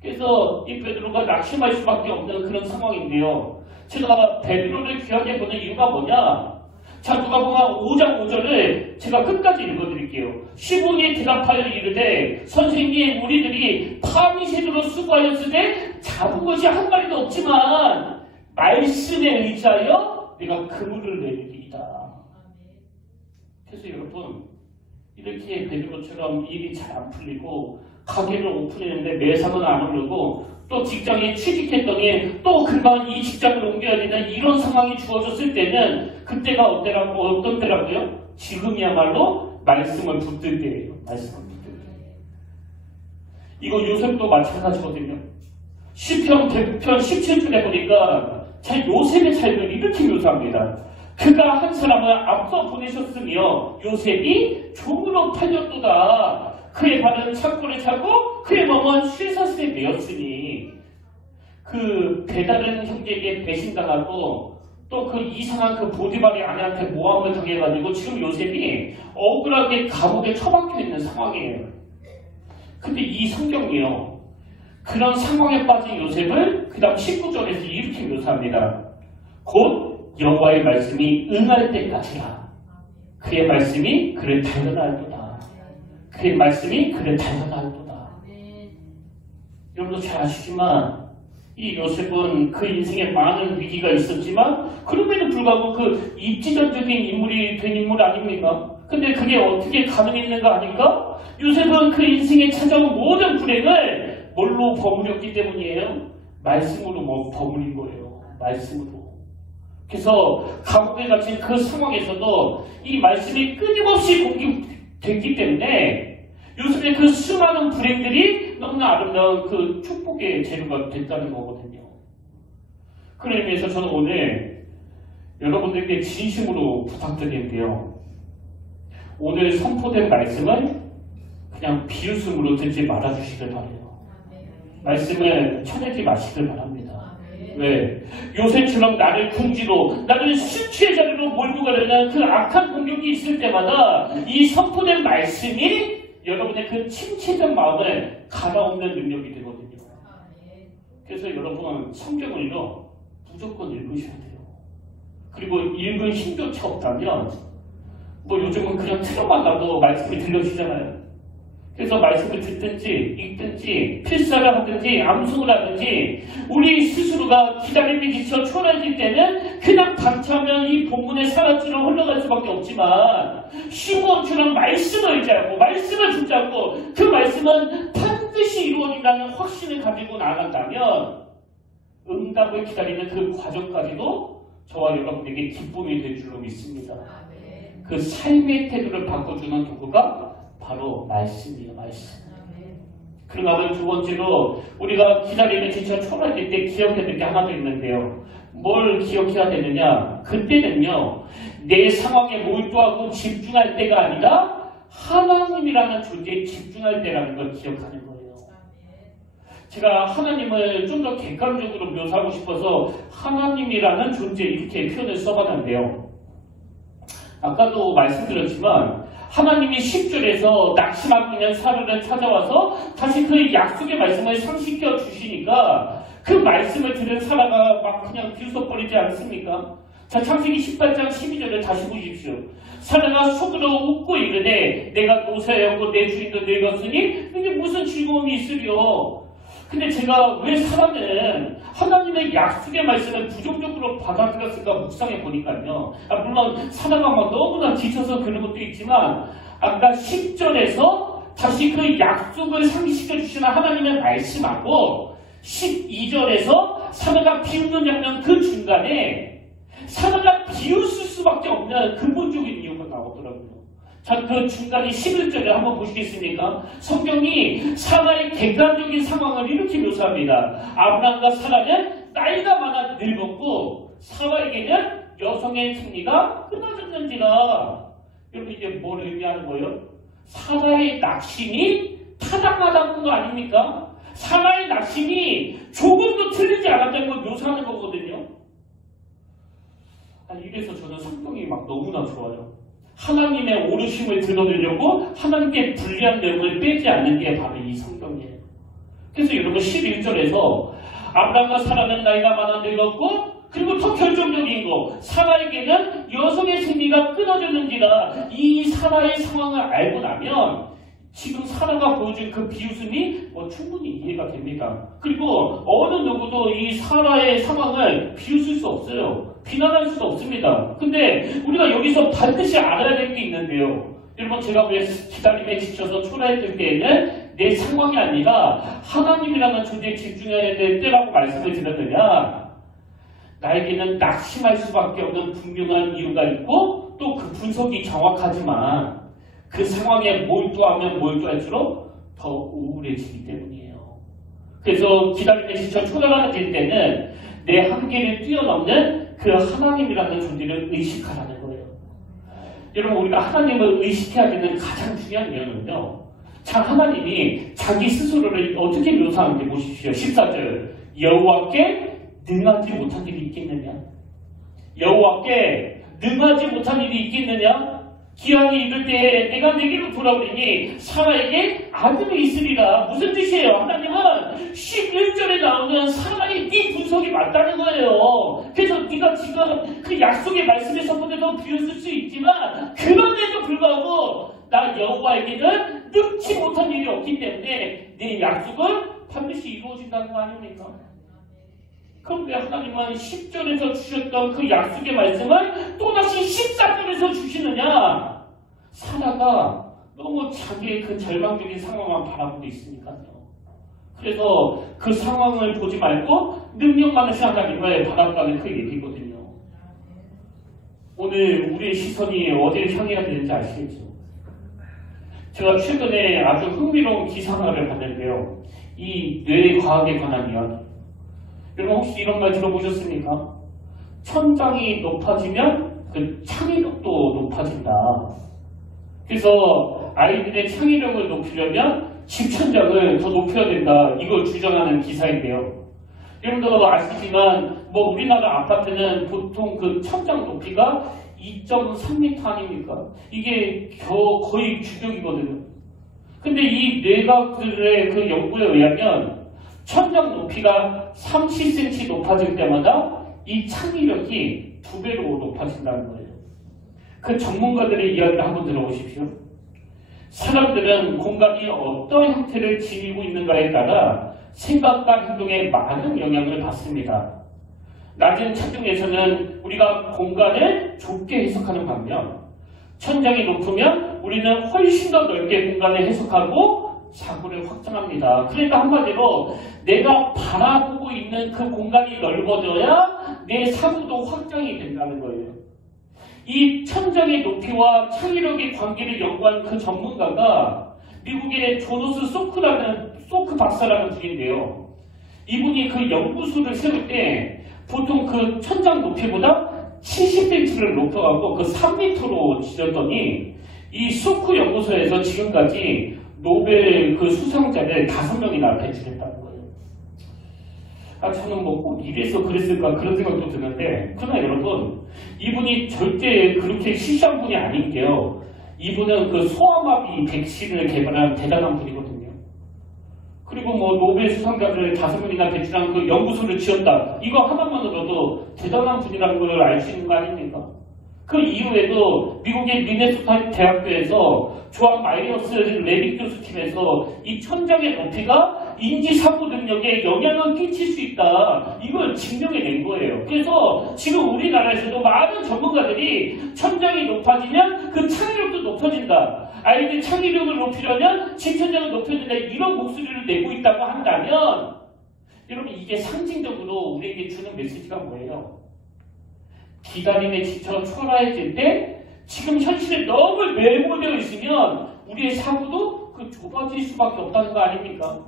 그래서 이 베드로가 낙심할 수밖에 없는 그런 상황인데요. 제가 베드로를 귀하게 보는 이유가 뭐냐? 자, 누가복음 5장 5절을 제가 끝까지 읽어드릴게요. 시몬이 대답하여 이르되 선생님 우리들이 밤이새도록 수고하였으되 잡은 것이 한 마리도 없지만 말씀에 의지하여 내가 그물을 내리리이다. 그래서 여러분 이렇게 베드로처럼 일이 잘 안 풀리고 가게를 오픈했는데 매상은 안 오르고 또 직장에 취직했더니 또 금방 이 직장을 옮겨야 되는 이런 상황이 주어졌을 때는 그때가 어떤 때라고요? 지금이야말로 말씀을 붙들 때예요. 말씀을 붙들 때. 이거 요셉도 마찬가지거든요. 시편 100편 17절에 보니까 자 요셉의 삶을 이렇게 묘사합니다. 그가 한 사람을 앞서 보내셨으며 요셉이 종으로 팔렸도다. 그의 발은 창고를 차고 그의 몸은 쇠사슬에 매였으니 그 배다른 형제에게 배신당하고 또 그 이상한 그 보디발의 아내한테 모함을 당해가지고 지금 요셉이 억울하게 감옥에 처박혀 있는 상황이에요. 근데 이 성경이요. 그런 상황에 빠진 요셉을 그 다음 19절에서 이렇게 묘사합니다. 곧 여호와의 말씀이 응할 때까지라. 그의 말씀이 그를 달려나도다. 그의 말씀이 그를 달려나도다. 여러분도 잘 아시지만 이 요셉은 그 인생에 많은 위기가 있었지만 그럼에도 불구하고 그 입지전적인 인물이 된 인물 아닙니까? 근데 그게 어떻게 가능했는가 아닌가? 요셉은 그 인생에 찾아온 모든 불행을 뭘로 버무렸기 때문이에요? 말씀으로 버무린 거예요. 말씀으로. 그래서 감옥에 갇힌 그 상황에서도 이 말씀이 끊임없이 공격됐기 때문에 요셉의 그 수많은 불행들이 너무나 아름다운 그 축복의 재료가 됐다는 거거든요. 그런 의미에서 저는 오늘 여러분들께 진심으로 부탁드리는데요. 오늘 선포된 말씀을 그냥 비웃음으로 듣지 말아주시길 바라요. 말씀을 쳐내지 마시길 바랍니다. 왜? 요새처럼 나를 궁지로, 나를 수치의 자리로 몰고 가려는 그 악한 공격이 있을 때마다 이 선포된 말씀이 여러분의 그 침체된 마음을 갈아엎는 능력이 되거든요. 그래서 여러분 성경을요 무조건 읽으셔야 돼요. 그리고 읽을 힘조차 없다면 뭐 요즘은 그냥 틀어만 놔도 말씀이 들려주잖아요. 그래서 말씀을 듣든지 읽든지 필사를 하든지 암송을 하든지 우리 스스로가 기다림에 지쳐 초라해질 때는 그냥 방치하면 이 본문의 사라지로 흘러갈 수밖에 없지만 시므온처럼 말씀을 의지하고 말씀을 붙잡고 그 말씀은 반드시 이루어진다는 확신을 가지고 나아간다면 응답을 기다리는 그 과정까지도 저와 여러분에게 기쁨이 될 줄로 믿습니다. 그 삶의 태도를 바꿔주는 도구가 바로 말씀이에요. 말씀. 그리고 나면 두 번째로 우리가 기다림에 지쳐 초라해질 때 기억해야 될 게 하나 더 있는데요. 뭘 기억해야 되느냐? 그때는요 내 상황에 몰두하고 집중할 때가 아니라 하나님이라는 존재에 집중할 때라는 걸 기억하는 거예요. 제가 하나님을 좀 더 객관적으로 묘사하고 싶어서 하나님이라는 존재 이렇게 표현을 써봤는데요. 아까도 말씀드렸지만 하나님이 10절에서 낙심하고 있는 사르를 찾아와서 다시 그 약속의 말씀을 상식시켜 주시니까 그 말씀을 들은 사라가 막 그냥 비웃어버리지 않습니까? 자, 창세기 18장 12절을 다시 보십시오. 사라가 속으로 웃고 이르되 내가 노새였고 내 주인도 늙었으니 이게 무슨 즐거움이 있으리요. 근데 제가 왜 사라는 하나님의 약속의 말씀을 부정적으로 받아들였을까 묵상해 보니까요. 물론 사라가 막 너무나 지쳐서 그런 것도 있지만 아까 10절에서 다시 그 약속을 상기시켜 주시는 하나님의 말씀하고 12절에서 사라가 비웃는 장면 그 중간에 사라가 비웃을 수밖에 없는 근본적인 이유가 나오더라고요. 자, 그 중간에 11절을 한번 보시겠습니까? 성경이 사라의 객관적인 상황을 이렇게 묘사합니다. 아브라함과 사라는 나이가 많아 늙었고 사라에게는 여성의 승리가 끊어졌는지라. 여러분 이제 뭘 의미하는 거예요? 사라의 낙심이 타당하다는 거 아닙니까? 사라의 낙심이 조금도 틀리지 않았다는 걸 묘사하는 거거든요. 이래서 저는 성경이 막 너무나 좋아요. 하나님의 오르심을 드러내려고 하나님께 불리한 내용을 빼지 않는 게 바로 이 성경이에요. 그래서 여러분 11절에서 아브라함과 사라는 나이가 많아 늙었고 그리고 더 결정적인 거 사라에게는 여성의 승리가 끊어졌는지라. 이 사라의 상황을 알고 나면 지금 사라가 보여준 그 비웃음이 충분히 이해가 됩니다. 그리고 어느 누구도 이 사라의 상황을 비웃을 수 없어요. 비난할 수도 없습니다. 근데 우리가 여기서 반드시 알아야 될 게 있는데요. 여러분 제가 왜 기다림에 지쳐서 초라해질 때에는 내 상황이 아니라 하나님이라는 존재에 집중해야 될 때라고 말씀을 드렸느냐. 나에게는 낙심할 수밖에 없는 분명한 이유가 있고 또 그 분석이 정확하지만 그 상황에 몰두하면 몰두할수록 더 우울해지기 때문이에요. 그래서 기다림에 지쳐 초라해질 때는 내 한계를 뛰어넘는 그 하나님이라는 존재를 의식하라는 거예요. 여러분 우리가 하나님을 의식해야 되는 가장 중요한 이유는요. 참 하나님이 자기 스스로를 어떻게 묘사하는지 보십시오. 14절 여호와께 능하지 못한 일이 있겠느냐. 여호와께 능하지 못한 일이 있겠느냐. 기한이 이를 때에 내가 내게로 돌아오리니 사라에게 아들이 있으리라. 무슨 뜻이에요? 하나님은 11절에 나오는 사라의 네 분석이 맞다는 거예요. 그래서 네가 지금 그 약속의 말씀에 선포돼서 비웃을 수 있지만 그런데도 불구하고 나 여호와에게는 능치 못한 일이 없기 때문에 내 약속은 반드시 이루어진다는 거 아닙니까? 그럼 왜 하나님은 10절에서 주셨던 그 약속의 말씀을 또다시 14절에서 주시느냐? 사라가 너무 자기의 그 절망적인 상황만 바라보고 있으니까요. 그래서 그 상황을 보지 말고 능력 많으신 하나님을 바라보라는 그 얘기거든요. 오늘 우리의 시선이 어디를 향해야 되는지 아시겠죠? 제가 최근에 아주 흥미로운 기사 하나를 봤는데요. 이 뇌과학에 관한 이야기. 여러분 혹시 이런 말 들어보셨습니까? 천장이 높아지면 그 창의력도 높아진다. 그래서 아이들의 창의력을 높이려면 집 천장을 더 높여야 된다. 이걸 주장하는 기사인데요. 여러분도 아시지만 뭐 우리나라 아파트는 보통 그 천장 높이가 2.3m 아닙니까? 이게 거의 규격이거든요. 근데 이 내각들의 그 연구에 의하면 천장 높이가 30cm 높아질 때마다 이 창의력이 2배로 높아진다는 거예요. 그 전문가들의 이야기를 한번 들어보십시오. 사람들은 공간이 어떤 형태를 지니고 있는가에 따라 생각과 행동에 많은 영향을 받습니다. 낮은 천중에서는 우리가 공간을 좁게 해석하는 반면 천장이 높으면 우리는 훨씬 더 넓게 공간을 해석하고 사고를 확장합니다. 그러니까 한마디로 내가 바라보고 있는 그 공간이 넓어져야 내 사고도 확장이 된다는 거예요. 이 천장의 높이와 창의력의 관계를 연구한 그 전문가가 미국의 조너스 소크 박사라는 분인데요. 이분이 그 연구소를 세울 때 보통 그 천장 높이보다 70cm를 높여갖고 그 3m로 지었더니 이 소크 연구소에서 지금까지 노벨 그 수상자를 5명이나 배출했다는 거예요. 저는 뭐 꼭 이래서 그랬을까 그런 생각도 드는데, 그러나 여러분, 이분이 절대 그렇게 시시한 분이 아닌 게요. 이분은 그 소아마비 백신을 개발한 대단한 분이거든요. 그리고 뭐 노벨 수상자를 5명이나 배출한 그 연구소를 지었다. 이거 하나만으로도 대단한 분이라는 걸 알 수 있는 거 아닙니까? 그 이후에도 미국의 미네소타 대학교에서 조한 마이어스 레빅 교수 팀에서 이 천장의 높이가 인지사고 능력에 영향을 끼칠 수 있다. 이걸 증명해낸 거예요. 그래서 지금 우리나라에서도 많은 전문가들이 천장이 높아지면 그 창의력도 높아진다. 아이들 창의력을 높이려면 집천장을 높여준다. 이런 목소리를 내고 있다고 한다면 여러분, 이게 상징적으로 우리에게 주는 메시지가 뭐예요? 기다림에 지쳐 초라해질 때 지금 현실에 너무 매몰되어 있으면 우리의 사고도 그 좁아질 수밖에 없다는 거 아닙니까?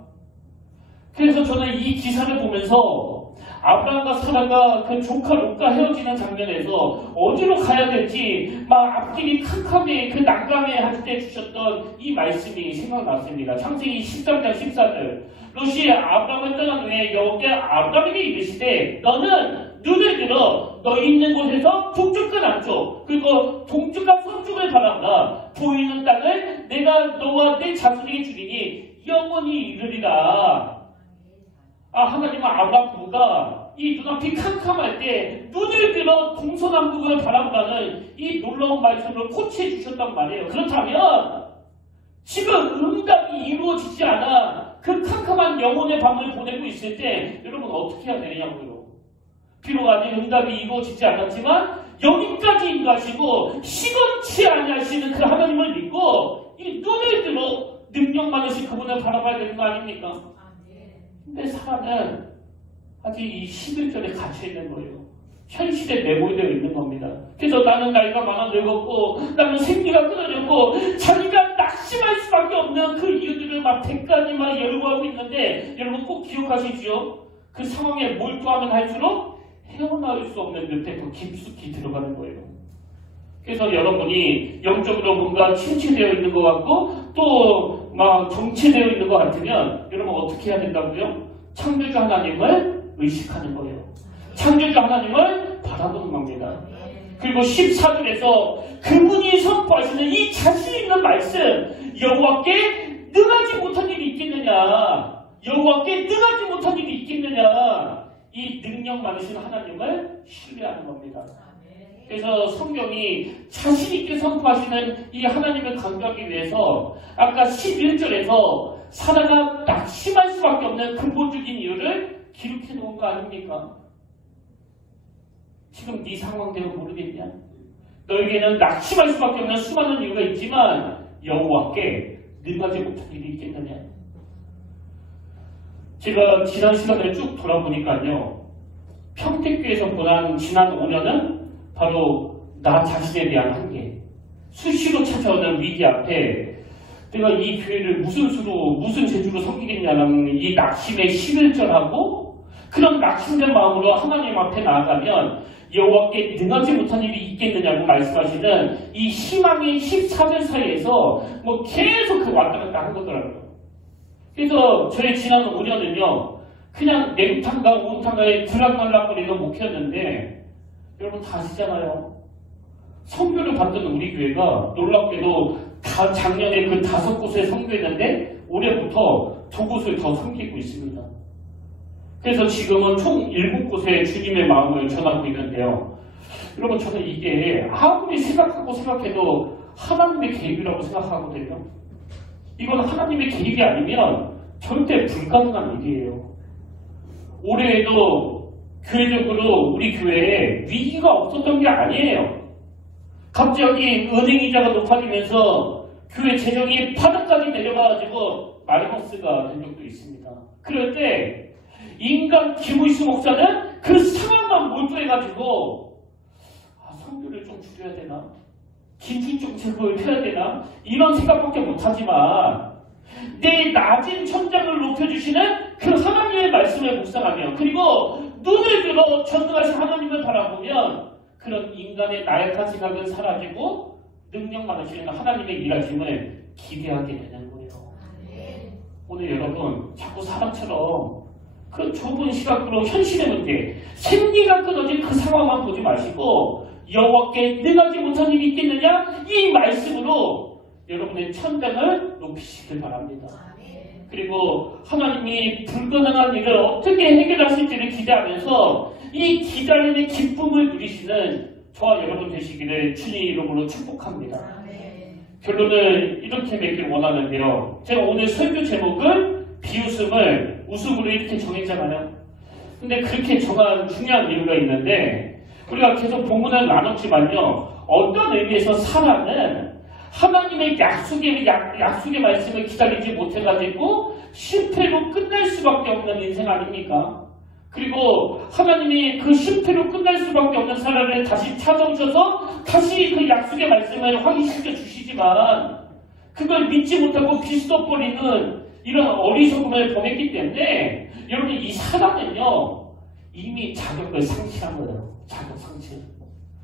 그래서 저는 이 기사를 보면서 아브라함과 사라가 그 조카 롯과 헤어지는 장면에서 어디로 가야 될지 막 앞길이 캄캄해 그 난감해 할 때 주셨던 이 말씀이 생각났습니다. 창세기 13장 14절. 롯이 아브라함을 떠난 후에 여호와께서 아브라함에게 이르시되 너는 눈을 들어 너 있는 곳에서 북쪽과 남쪽 그리고 동쪽과 서쪽을 바라보라. 보이는 땅을 내가 너와 내 자손에게 주리니 영원히 이르리라. 하나님은 아브라함 부부가 이 눈앞이 캄캄할 때 눈을 들어 동서남북을 바라보라는 이 놀라운 말씀을 코치해 주셨단 말이에요. 그렇다면 지금 응답이 이루어지지 않아 그 캄캄한 영혼의 밤을 보내고 있을 때 여러분 어떻게 해야 되냐고요. 비록 아직 응답이 이루어지지 않았지만 여기까지 인도하시고 시건치 아니하시는 그 하나님을 믿고 이 눈을 들어 능력 많으신 그분을 바라봐야 되는 거 아닙니까? 근데 사람은 아직 이 11절에 갇혀있는 거예요. 현실에 내몰되어 있는 겁니다. 그래서 나는 나이가 많아 늙었고 나는 생기가 끊어졌고 자기가 낙심할 수밖에 없는 그 이유들을 막 100가지 막 열거하고 있는데 여러분 꼭 기억하십시오. 그 상황에 몰두하면 할수록 헤어나올 수 없는 늪에 더 깊숙이 들어가는 거예요. 그래서 여러분이 영적으로 뭔가 침체되어 있는 것 같고 또 막 정체되어 있는 것 같으면 여러분 어떻게 해야 된다고요? 창조주 하나님을 의식하는 거예요. 창조주 하나님을 바라보는 겁니다. 그리고 14절에서 그분이 선포하시는 이 자신 있는 말씀, 여호와께 능하지 못한 일이 있겠느냐, 여호와께 능하지 못한 일이 있겠느냐, 이 능력 많으신 하나님을 신뢰하는 겁니다. 그래서 성경이 자신있게 선포하시는 이 하나님을 강조하기 위해서 아까 11절에서 사라가 낙심할 수밖에 없는 근본적인 이유를 기록해 놓은 거 아닙니까? 지금 네 상황대로 모르겠냐? 너에게는 낙심할 수밖에 없는 수많은 이유가 있지만 여호와께 능하지 못한 일이 있겠느냐? 제가 지난 시간을 쭉 돌아보니까요, 평택교에서 보낸 지난 5년은 바로 나 자신에 대한 한계, 수시로 찾아오는 위기 앞에 내가 이 교회를 무슨 수로 무슨 재주로 섬기겠냐는 이 낙심의 11절하고 그런 낙심된 마음으로 하나님 앞에 나아가면 여호와께 능하지 못한 일이 있겠느냐고 말씀하시는 이 희망의 14절 사이에서 계속 그 왔다 갔다 한 거더라고요. 그래서 저의 지난 5년은요, 그냥 냉탕과 온탕가에 들락날락거리는 목회였는데 여러분 다 아시잖아요. 선교를 받던 우리 교회가 놀랍게도 작년에 그 5곳에 선교했는데 올해부터 2곳을 더 섬기고 있습니다. 그래서 지금은 총 7곳에 주님의 마음을 전하고 있는데요. 여러분 저는 이게 아무리 생각해도 하나님의 계획이라고 생각하거든요. 이건 하나님의 계획이 아니면 절대 불가능한 일이에요. 올해에도 교회적으로 우리 교회에 위기가 없었던 게 아니에요. 갑자기 은행 이자가 높아지면서 교회 재정이 바닥까지 내려가가지고 마이너스가 된 적도 있습니다. 그럴 때 인간 김의수 목사는 그 상황만 몰두해가지고 선교를 좀 줄여야 되나? 긴축 정책을 펴야 되나? 이런 생각밖에 못하지만 내 낮은 천장을 높여주시는 그 하나님의 말씀을 묵상하며 그리고 눈을 들어 전능하신 하나님을 바라보면 그런 인간의 나약한 생각은 사라지고 능력 많으시는 하나님의 일하심을 기대하게 되는 거예요. 오늘 여러분 자꾸 사람처럼 그 좁은 시각으로 현실의 문제, 생리가 끊어진 그 상황만 보지 마시고 여호와께 능하지 못한 일이 있겠느냐? 이 말씀으로 여러분의 천장을 높이시길 바랍니다. 그리고 하나님이 불가능한 일을 어떻게 해결하실지를 기대하면서 이 기다림의 기쁨을 누리시는 저와 여러분 되시기를 주님 이름으로 축복합니다. 결론을 이렇게 맺기를 원하는데요. 제가 오늘 설교 제목을 비웃음을 웃음으로 이렇게 정했잖아요. 근데 그렇게 정한 중요한 이유가 있는데 우리가 계속 본문을 나눴지만요. 어떤 의미에서 사라는 하나님의 약속의 말씀을 기다리지 못해가지고 실패로 끝날 수밖에 없는 인생 아닙니까? 그리고 하나님이 그 실패로 끝날 수밖에 없는 사람을 다시 찾아오셔서 다시 그 약속의 말씀을 확인시켜 주시지만 그걸 믿지 못하고 비웃어버리는 이런 어리석음을 범했기 때문에 여러분 이 사람은요 이미 자격을 상실한 거예요. 자격 상실.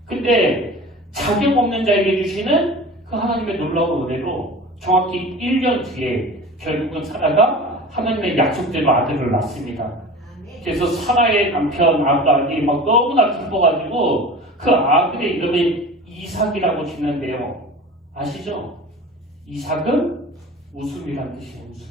근데 자격 없는 자에게 주시는 그 하나님의 놀라운 은혜로 정확히 1년 뒤에 결국은 사라가 하나님의 약속대로 아들을 낳습니다. 그래서 사라의 남편 아브라함이 막 너무나 기뻐가지고 그 아들의 이름이 이삭이라고 짓는데요. 아시죠? 이삭은 웃음이라는 뜻이에요. 웃음.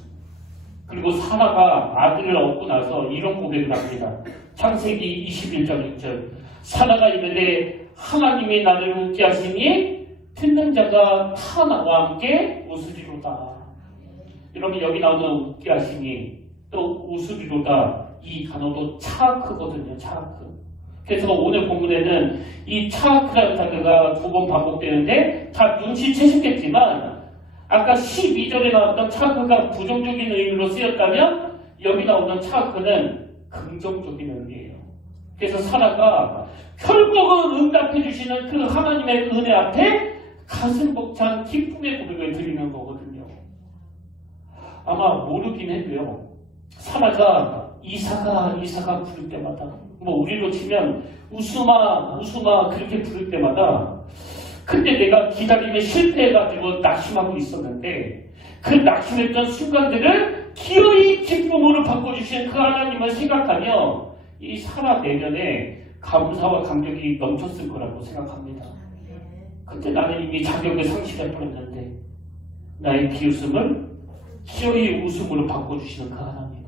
그리고 사라가 아들을 얻고 나서 이런 고백을 합니다. 창세기 21장 6절 사라가 이르되 하나님이 나를 웃게 하시니 듣는 자가 다 나와 함께 웃으리로다. 여러분 여기 나오는 웃게 하시니 또 웃으리로다 이 단어도 차크거든요. 차크. 그래서 오늘 본문에는 이 차크라는 단어가 2번 반복되는데 다 눈치채셨겠지만 아까 12절에 나왔던 차크가 부정적인 의미로 쓰였다면 여기 나오는 차크는 긍정적인 의미예요. 그래서 사라가 결국은 응답해 주시는 그 하나님의 은혜 앞에 가슴 벅찬 기쁨의 고백을 드리는 거거든요. 아마 모르긴 해도요. 사라가 이사가 부를 때마다 뭐 우리로 치면 웃음아 그렇게 부를 때마다 근데 내가 기다림에 실패해가지고 낙심하고 있었는데 그 낙심했던 순간들을 기어이 기쁨으로 바꿔주신 그 하나님을 생각하며 이 사라 내면에 감사와 감격이 넘쳤을 거라고 생각합니다. 그때 나는 이미 자격을 상실해버렸는데 나의 비웃음을 기어이 웃음으로 바꿔주시는 그 하나님.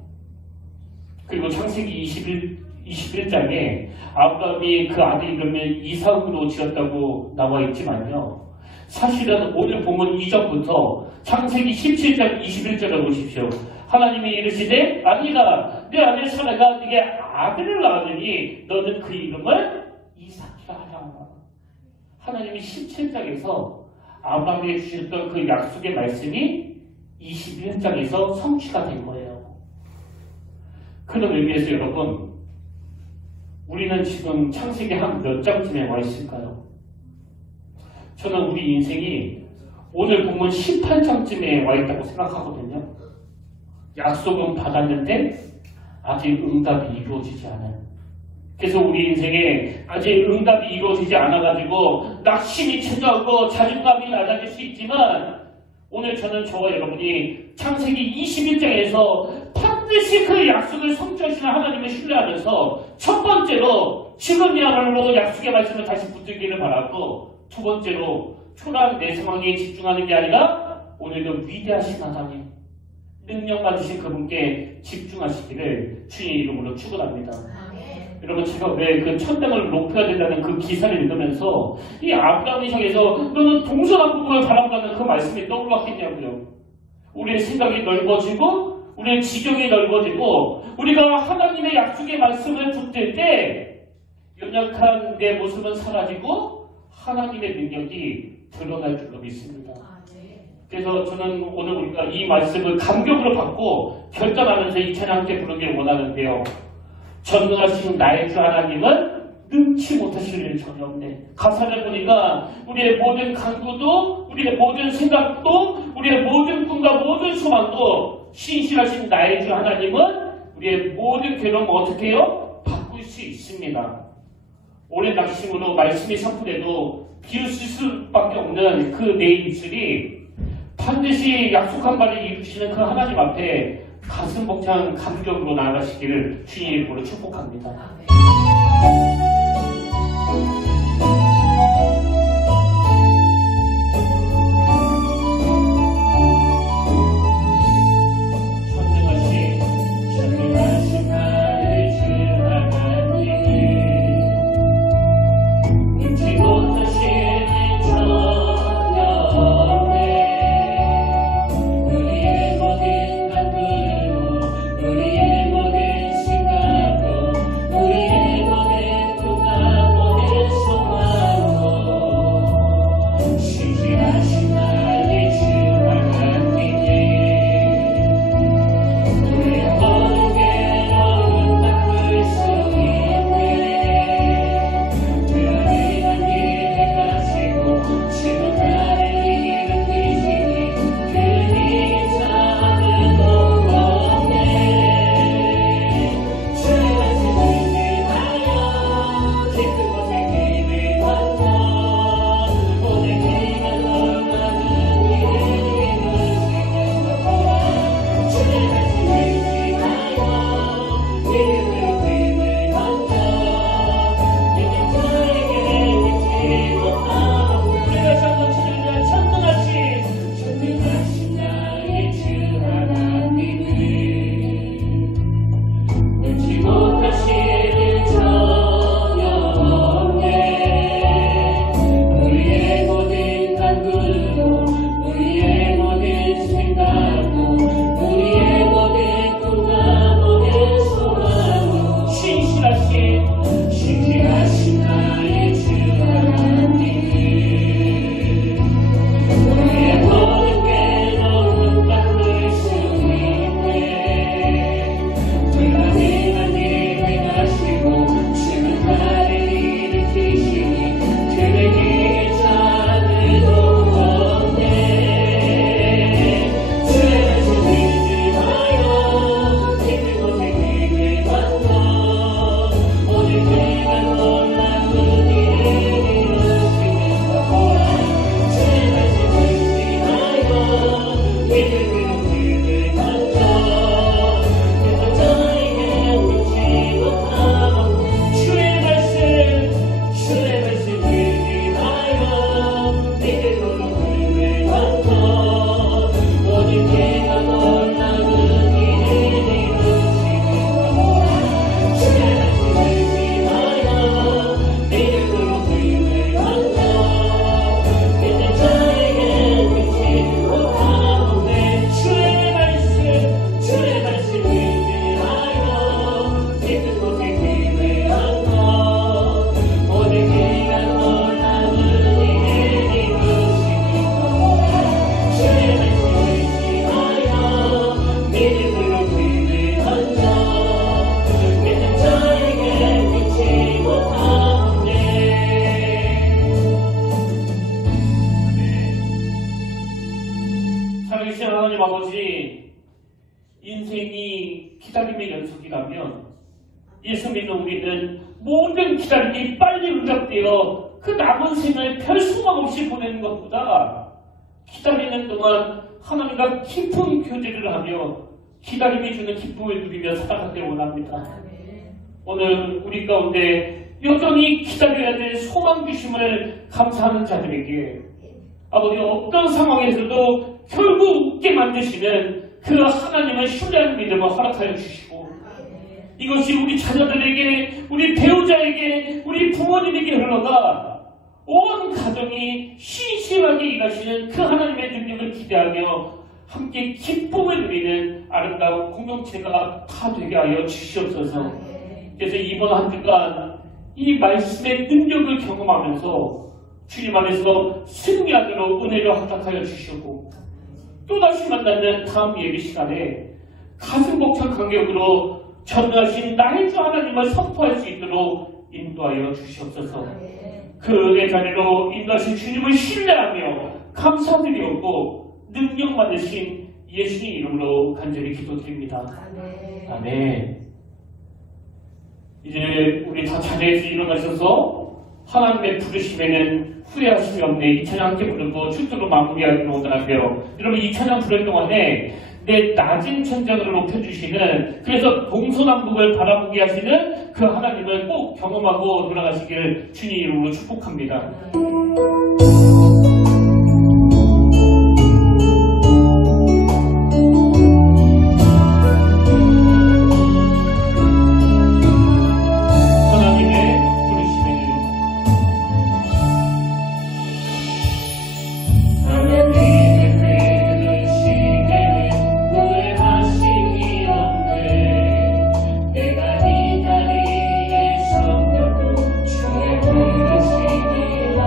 그리고 창세기 21장에 아브라함이 그 아들 이름을 이삭으로 지었다고 나와 있지만요. 사실은 오늘 본문 이전부터 창세기 17장 21절을 보십시오. 하나님이 이르시되 아니라 내 아들 사라가 네게 아들을 낳으니 너는 그 이름을 이삭이라 하라. 하나님이 17장에서 아브라함에게 주셨던 그 약속의 말씀이 21장에서 성취가 된 거예요. 그런 의미에서 여러분 우리는 지금 창세기 한 몇 장쯤에 와 있을까요? 저는 우리 인생이 오늘 본문 18장쯤에 와 있다고 생각하거든요. 약속은 받았는데 아직 응답이 이루어지지 않아요. 그래서 우리 인생에 아직 응답이 이루어지지 않아가지고 낙심이 찾아오고 자존감이 낮아질 수 있지만 오늘 저는 저와 여러분이 창세기 21장에서 반드시 반드시 그 약속을 성취하시는 하나님을 신뢰하면서 첫 번째로 지금이야말로 약속의 말씀을 다시 붙들기를 바라고, 두 번째로 초라한 내 상황에 집중하는 게 아니라 오늘도 위대하신 하나님, 능력 받으신 그분께 집중하시기를 주의 이름으로 축원합니다. 여러분, 제가 왜 그 천당을 높여야 된다는 그 기사를 읽으면서 이 아브라함을 향해서 너는 동서남북을 바라보라는 그 말씀이 떠올랐겠냐고요. 우리의 생각이 넓어지고 우리의 지경이 넓어지고 우리가 하나님의 약속의 말씀을 붙들 때 연약한 내 모습은 사라지고 하나님의 능력이 드러날 줄로 믿습니다. 그래서 저는 오늘 우리가 이 말씀을 감격으로 받고 결단하면서 이 찬양 함께 부르길 원하는데요. 전능하신 나의 주 하나님은 능치 못하실 일 전혀 없네. 가사를 보니까 우리의 모든 간구도, 우리의 모든 생각도, 우리의 모든 꿈과 모든 소망도 신실하신 나의 주 하나님은 우리의 모든 괴로움 어떻게 해요? 바꿀 수 있습니다. 오랜 낙심으로 말씀이 선포돼도 비웃을 수밖에 없는 그 내 입술이 반드시 약속한 바를 이루시는 그 하나님 앞에 가슴 벅찬 감격으로 나아가시기를 주님 이름으로 축복합니다. 전능하신 나의 주 하나님, 능치 못하시는 전혀 없네. 우리의 모든 간구로, 우리의 모든 생각도, 우리의 모든 꿈과 모든 소망도 신실하신 나의 주 하나님이 우리의 모든 괴로움 바꿀 수 있네. 그러니까 일 행하시고 지금 나를 일으키시니 그 힘싸움도 없네. 주의 말씀을 기하여 깊은 곳에 힘을 받고 오늘 내가 놀라는 일을 이루시는 것보다 주의 말씀을 기하여 믿음으로 힘을 받고 믿는 자에게 믿지 못하고 우리가 잡는 주님은 전능하신 나의 주 하나님을 능치 못하시는 전혀 없네. 우리의 모든 간구도, 우리의 모든 생각도, 우리의 모든 꿈과 모든 소망도 신실하신 나의 주 하나님을 우리의 모든 괴로움 바꿀 수 있네. 불가능한 일 행하시고 지금 나를 일으키시니 그를 이기자들도 없네. 주의 말씀을 기하여 깊은 곳에 힘을 받고 오늘 내가 놀라운 일을 이루시는 것보다 주의 말씀을 기하여 믿음으로 힘을 받고 믿는 자에게 믿지 못하고 주의 말씀을 기하여 믿음으로 힘을 받고 오늘 내가 놀라운 일을 이루시는 것보다 주의 말씀을 기하여 믿음으로 힘을 받고 믿는 자에게 믿지 못하고 내 주의 말씀을 기하여 깊은 곳에 힘을 받고 오늘 내가 놀라운 일을 이루시는 것보다 주의 말씀을 기하여 믿음으로 힘을 받고 믿는 자에게 믿지 못하네. 살아계신 하나님 아버지, 인생이 기다림의 연속이라면 예수 믿는 우리는 모든 기다림이 빨리 응답되어 그 남은 생을 별 소망 없이 보내는 것보다 기다리는 동안 하나님과 깊은 교제를 하며 기다림이 주는 기쁨을 누리며 살아가길 원합니다. 오늘 우리 가운데 여전히 기다려야 될 소망 주심을 감사하는 자들에게 아버지 어떤 상황에서도 결국 웃게 만드시는 그 하나님을 신뢰하는 믿음을 허락하여 주시고 이것이 우리 자녀들에게 우리 배우자에게 우리 부모님에게 흘러가 온 가정이 신실하게 일하시는 그 하나님의 능력을 기대하며 함께 기쁨을 누리는 아름다운 공동체가 다 되게 하여 주시옵소서. 그래서 이번 한 주간 이 말씀의 능력을 경험하면서 주님 안에서 승리하도록 은혜를 허락하여 주시고 또다시 만나는 다음 예배 시간에 가슴 벅찬 간격으로 전능하신 나의 주 하나님을 선포할 수 있도록 인도하여 주시옵소서. 그의 자리로 인도하신 주님을 신뢰하며 감사드리옵고 능력 받으신 예수님 이름으로 간절히 기도드립니다. 아멘. 이제 우리 다 자리에서 일어나셔서 하나님의 부르심에는 후회하심이 없네 이 찬양 함께 부르고 출두로 마무리하기로 원하는데요. 여러분 이 찬양 부를 동안에 내 낮은 천장을 높여주시는 그래서 동서남북을 바라보게 하시는 그 하나님을 꼭 경험하고 돌아가시길 주님 이름으로 축복합니다. 내가 이 다리에 서 주의 부르심이라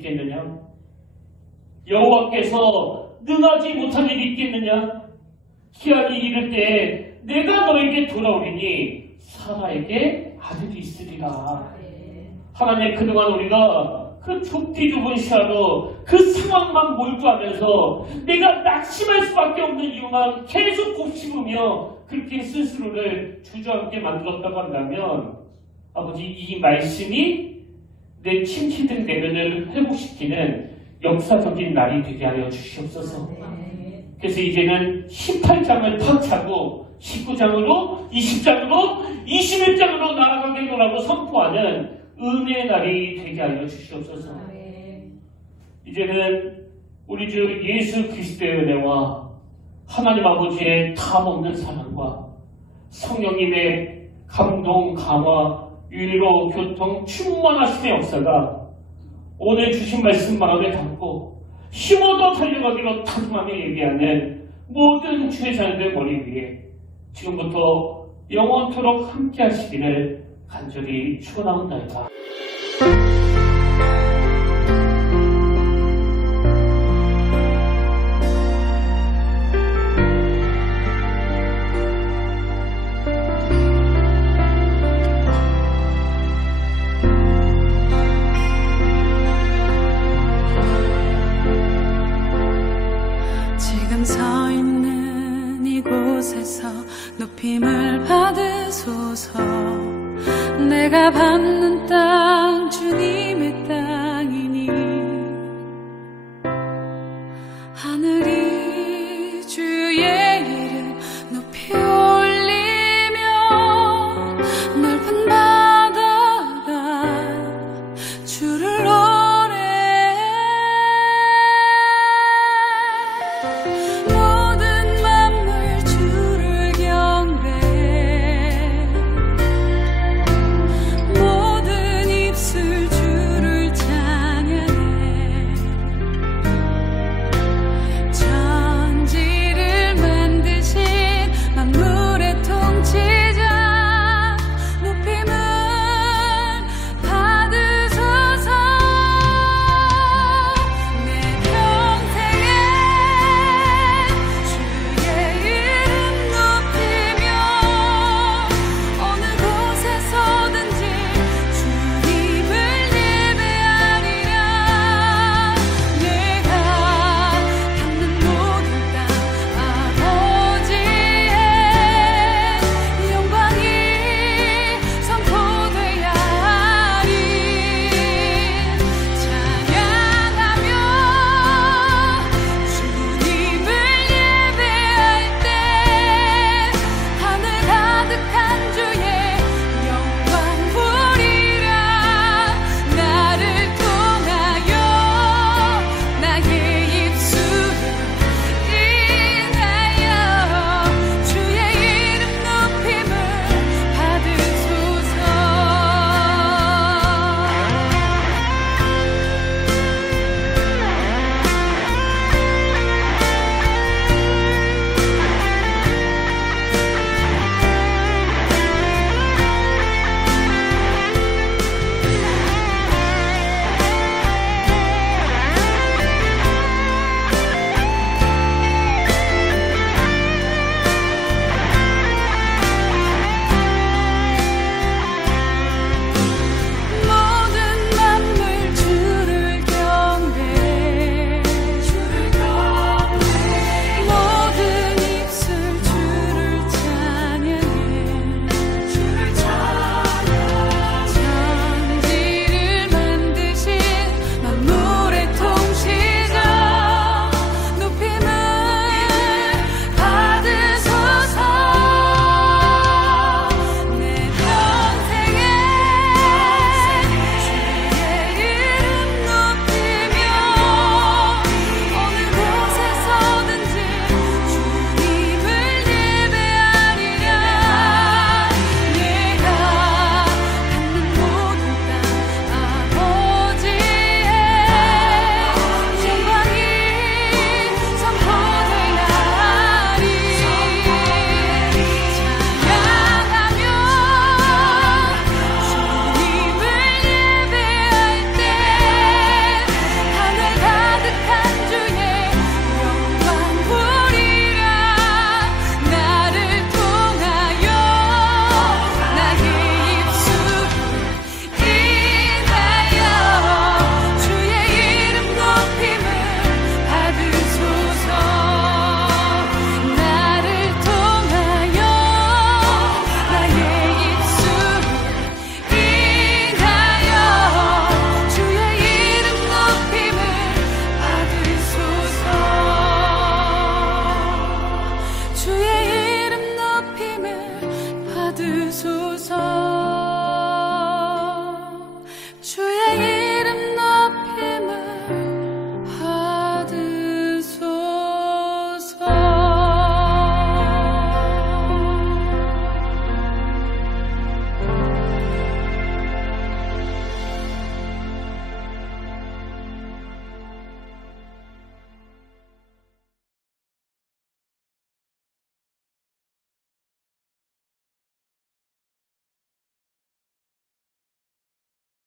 있겠느냐? 여호와께서 능하지 못한 일이 있겠느냐? 기한이 이를 때 내가 너에게 돌아오리니 사라에게 아들이 있으리라. 하나님, 그동안 우리가 그 좁디 좁은 시야로 그 상황만 몰두하면서 내가 낙심할 수밖에 없는 이유만 계속 곱씹으며 그렇게 스스로를 주저앉게 만들었다고 한다면, 아버지, 이 말씀이 내 침체된 내면을 회복시키는 역사적인 날이 되게 하여 주시옵소서. 그래서 이제는 18장을 탁 차고 19장으로 20장으로 21장으로 나아가겠노라고 선포하는 은혜의 날이 되게 하여 주시옵소서. 이제는 우리 주 예수 그리스도의 은혜와 하나님 아버지의 탐없는 사랑과 성령님의 감동, 감화, 위로, 교통, 충만하심의 역사가 오늘 주신 말씀 마음에 담고 힘어도 달려가기로 다짐하며 얘기하는 모든 주의 자녀들 머리 위에 지금부터 영원토록 함께 하시기를 간절히 축원하옵나이다. 지금 서 있는 이곳에서 높임을 받으소서. 내가 밟는 땅 주님의 땅이니 하늘이